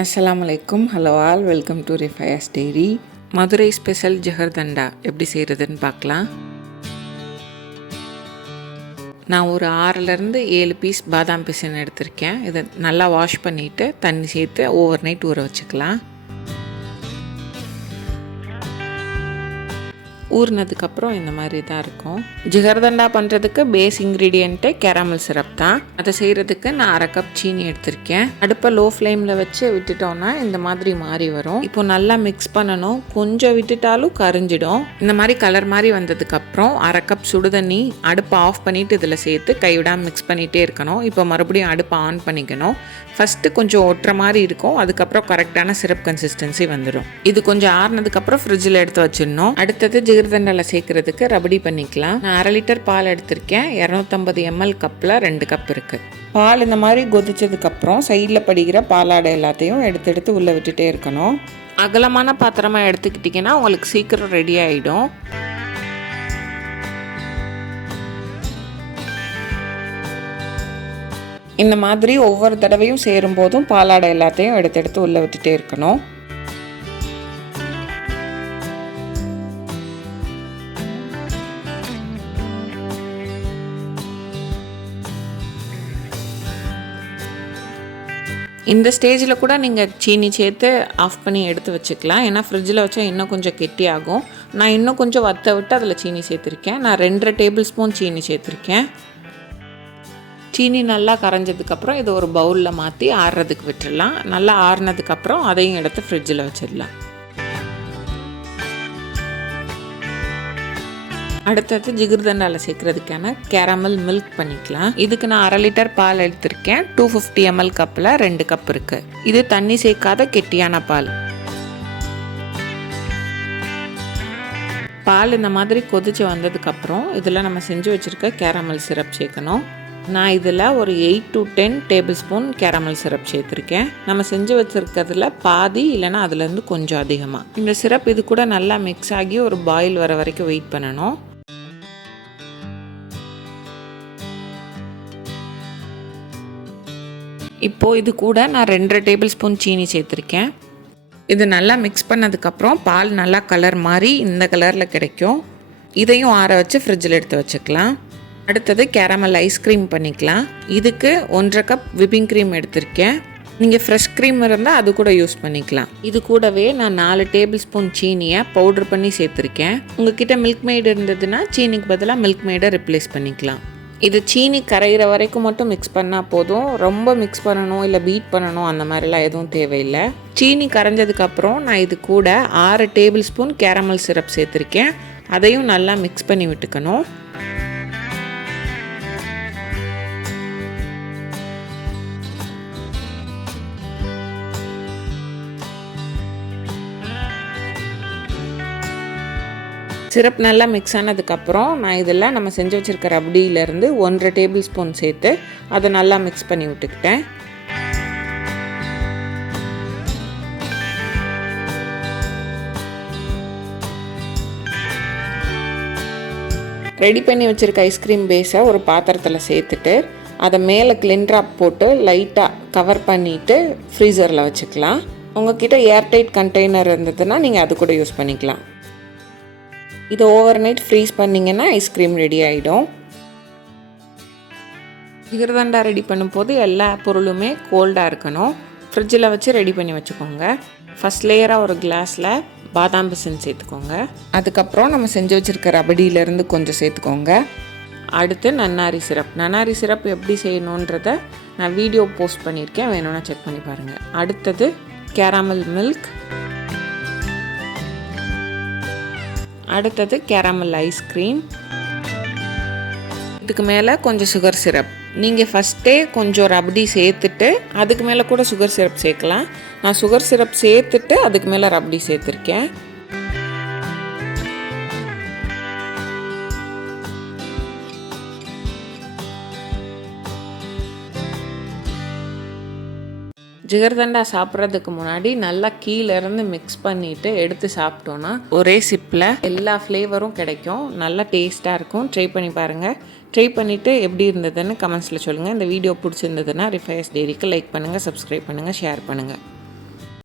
அஸ்ஸலாமு hello all, welcome to Rifaya's diary. Madurai special jigarthanda எப்படி செய்கிறதுன்னு பார்க்கலாம். நான் ஒரு 6லேருந்து 7 பீஸ் பாதாம் பிசின் எடுத்திருக்கேன். இதை நல்லா வாஷ் பண்ணிவிட்டு தண்ணி சேர்த்து ஓவர் நைட் ஊற வச்சுக்கலாம். ஊறினதுக்கப்புறம் இந்த மாதிரி தான் இருக்கும். ஜிகர்தண்டா பண்ணுறதுக்கு பேஸ் இன்க்ரீடியண்ட்டு கேரமல் சிரப் தான். அதை செய்கிறதுக்கு நான் 1/2 கப் சீனி எடுத்திருக்கேன். அடுப்பை லோ ஃப்ளேமில் வச்சு விட்டுட்டோன்னா இந்த மாதிரி மாறி வரும். இப்போ நல்லா மிக்ஸ் பண்ணணும். கொஞ்சம் விட்டுட்டாலும் கரிஞ்சிடும். இந்த மாதிரி கலர் மாதிரி வந்ததுக்கப்புறம் 1/2 கப் சுடுதண்ணி அடுப்பை ஆஃப் பண்ணிவிட்டு இதில் சேர்த்து கைவிடாமல் மிக்ஸ் பண்ணிகிட்டே இருக்கணும். இப்போ மறுபடியும் அடுப்பை ஆன் பண்ணிக்கணும். ஃபஸ்ட்டு கொஞ்சம் ஒட்டுற மாதிரி இருக்கும். அதுக்கப்புறம் கரெக்டான சிரப் கன்சிஸ்டன்சி வந்துடும். இது கொஞ்சம் ஆறுனதுக்கப்புறம் ஃப்ரிட்ஜில் எடுத்து வச்சிடணும். அடுத்தது ஜிகர்தண்டாவில் சேர்க்கறதுக்கு ரபடி பண்ணிக்கலாம். நான் 1/2 லிட்டர் பால் எடுத்திருக்கேன். 250 ml கப்பில் 2 கப் இருக்குது. பால் இந்த மாதிரி கொதிச்சதுக்கப்புறம் சைடில் படிக்கிற பாலாடை எல்லாத்தையும் எடுத்து உள்ளே விட்டுட்டே இருக்கணும். அகலமான பாத்திரமாக எடுத்துக்கிட்டிங்கன்னா உங்களுக்கு சீக்கிரம் ரெடி ஆகிடும். இந்த மாதிரி ஒவ்வொரு தடவையும் சேரும்போதும் பாலாடை எல்லாத்தையும் எடுத்து உள்ளே விட்டுட்டே இருக்கணும். இந்த ஸ்டேஜில் கூட நீங்கள் சீனி சேர்த்து ஆஃப் பண்ணி எடுத்து வச்சுக்கலாம். ஏன்னா ஃப்ரிட்ஜில் வச்சா இன்னும் கொஞ்சம் கெட்டியாகும். நான் இன்னும் கொஞ்சம் வற்ற விட்டு அதில் சீனி சேர்த்துருக்கேன். நான் 2 டேபிள் ஸ்பூன் சீனி சேர்த்துருக்கேன். சீனி நல்லா கரைஞ்சதுக்கப்புறம் இதை ஒரு பவுலில் மாற்றி ஆறுறதுக்கு விட்டுடலாம். நல்லா ஆறுனதுக்கப்புறம் அதையும் எடுத்து ஃப்ரிட்ஜில் வச்சிடலாம். அடுத்தது ஜிகர்தண்டாவில் சேர்க்கறதுக்கான கேரமல் மில்க் பண்ணிக்கலாம். இதுக்கு நான் 1/2 லிட்டர் பால் எடுத்திருக்கேன். 250 ml கப்பில் 2 கப் இருக்குது. இது தண்ணி சேர்க்காத கெட்டியான பால். பால் இந்த மாதிரி கொதிச்சு வந்ததுக்கப்புறம் இதில் நம்ம செஞ்சு வச்சுருக்க கேரமல் சிரப் சேர்க்கணும். நான் இதில் ஒரு 8 to 10 table spoon caramel syrup சேர்த்துருக்கேன். நம்ம செஞ்சு வச்சுருக்கிறதுல பாதி இல்லைனா அதுலேருந்து கொஞ்சம் அதிகமாக. இந்த சிரப் இது கூட நல்லா மிக்ஸ் ஆகி ஒரு பாயில் வர வரைக்கும் வெயிட் பண்ணணும். இப்போது இது கூட நான் 2 டேபிள் ஸ்பூன் சீனி சேர்த்துருக்கேன். இது நல்லா மிக்ஸ் பண்ணதுக்கப்புறம் பால் நல்லா கலர் மாதிரி இந்த கலரில் கிடைக்கும். இதையும் ஆற வச்சு ஃப்ரிட்ஜில் எடுத்து வச்சுக்கலாம். அடுத்தது கேரமல் ஐஸ்கிரீம் பண்ணிக்கலாம். இதுக்கு 1/2 கப் விப்பிங் க்ரீம் எடுத்திருக்கேன். நீங்கள் ஃப்ரெஷ் க்ரீம் இருந்தால் அது கூட யூஸ் பண்ணிக்கலாம். இது கூடவே நான் 4 டேபிள் ஸ்பூன் சீனியை பவுட்ரு பண்ணி சேர்த்துருக்கேன். உங்ககிட்ட மில்க் மெய்டு இருந்ததுன்னா சீனிக்கு பதிலாக மில்க் மெய்டை ரிப்ளேஸ் பண்ணிக்கலாம். இது சீனி கரைகிற வரைக்கும் மட்டும் மிக்ஸ் பண்ணால் போதும். ரொம்ப மிக்ஸ் பண்ணணும் இல்லை பீட் பண்ணணும் அந்த மாதிரிலாம் எதுவும் தேவையில்லை. சீனி கரைஞ்சதுக்கப்புறம் நான் இது கூட 6 டேபிள் ஸ்பூன் கேரமல் சிரப் சேர்த்துருக்கேன். அதையும் நல்லா மிக்ஸ் பண்ணி விட்டுக்கணும். சிரப் நல்லா மிக்ஸ் ஆனதுக்கப்புறம் நான் இதில் நம்ம செஞ்சு வச்சுருக்க ரபடியிலேருந்து 1/2 டேபிள் ஸ்பூன் சேர்த்து அதை நல்லா மிக்ஸ் பண்ணி விட்டுக்கிட்டேன். ரெடி பண்ணி வச்சுருக்க ஐஸ்கிரீம் பேஸை ஒரு பாத்திரத்தில் சேர்த்துட்டு அதை மேலே கிளின் ட்ராப் போட்டு லைட்டாக கவர் பண்ணிவிட்டு ஃப்ரீசரில் வச்சுக்கலாம். உங்கள்கிட்ட ஏர்டைட் கண்டெய்னர் இருந்ததுன்னா நீங்கள் அது கூட யூஸ் பண்ணிக்கலாம். இது ஓவர் நைட் ஃப்ரீஸ் பண்ணிங்கன்னா ஐஸ்கிரீம் ரெடி ஆகிடும். ஜிகர்தண்டா ரெடி பண்ணும்போது எல்லா பொருளுமே கோல்டாக இருக்கணும். ஃப்ரிட்ஜில் வச்சு ரெடி பண்ணி வச்சுக்கோங்க. ஃபஸ்ட் லேயராக ஒரு கிளாஸில் பாதாம் பிசின் சேர்த்துக்கோங்க. அதுக்கப்புறம் நம்ம செஞ்சு வச்சுருக்க ரபடியிலேருந்து கொஞ்சம் சேர்த்துக்கோங்க. அடுத்து நன்னாரி சிரப் எப்படி செய்யணுன்றதை நான் வீடியோ போஸ்ட் பண்ணியிருக்கேன், வேணும்னா செக் பண்ணி பாருங்கள். அடுத்தது கேரமல் மில்க். அடுத்தது கேரமல் ஐஸ்கிரீம். இதுக்கு மேலே கொஞ்சம் சுகர் சிரப். நீங்கள் ஃபஸ்ட்டே கொஞ்சம் ரபடி சேர்த்துட்டு அதுக்கு மேலே கூட சுகர் சிரப் சேர்க்கலாம். நான் சுகர் சிரப் சேர்த்துட்டு அதுக்கு மேலே ரபடி சேர்த்துருக்கேன். ஜிகர்தண்டா சாப்பிட்றதுக்கு முன்னாடி நல்லா கீழேருந்து மிக்ஸ் பண்ணிவிட்டு எடுத்து சாப்பிட்டோன்னா ஒரே சிப்பில் எல்லா ஃப்ளேவரும் கிடைக்கும். நல்லா டேஸ்ட்டாக இருக்கும். ட்ரை பண்ணி பாருங்கள். ட்ரை பண்ணிவிட்டு எப்படி இருந்ததுன்னு கமெண்ட்ஸில் சொல்லுங்கள். இந்த வீடியோ பிடிச்சிருந்ததுன்னா ரிஃபயாஸ் டைரிக்கு லைக் பண்ணுங்கள், சப்ஸ்கிரைப் பண்ணுங்கள், ஷேர் பண்ணுங்கள்.